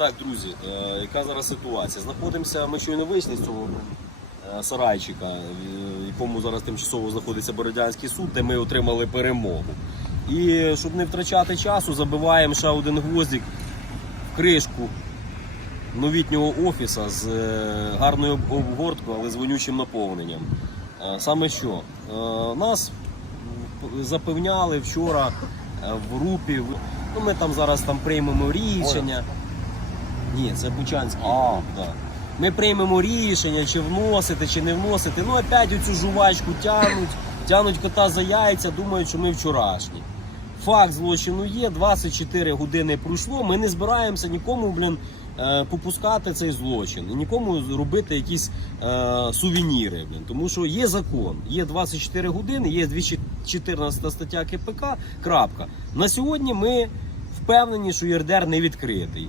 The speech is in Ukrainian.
Так, друзі, е, яка зараз ситуація? Знаходимося, ми щойно вийшли з цього е, сарайчика, в якому зараз тимчасово знаходиться Бородянський суд, де ми отримали перемогу. І щоб не втрачати часу, забиваємо ще один гвоздик в кришку новітнього офіса з е, гарною обгорткою, але з вонючим наповненням. Е, Саме що? Е, Нас запевняли вчора е, в групі. Ну, ми там зараз там приймемо рішення. Ні, це Бучанський. А. Да. Ми приймемо рішення, чи вносити, чи не вносити. Ну, опять оцю жувачку тянуть, тянуть кота за яйця, думають, що ми вчорашні. Факт злочину є, 24 години пройшло. Ми не збираємося нікому, блін, е, попускати цей злочин і нікому робити якісь е, сувеніри. Блін. Тому що є закон, є 24 години, є 214 стаття КПК. Крапка. На сьогодні ми впевнені, що ЄРДР не відкритий.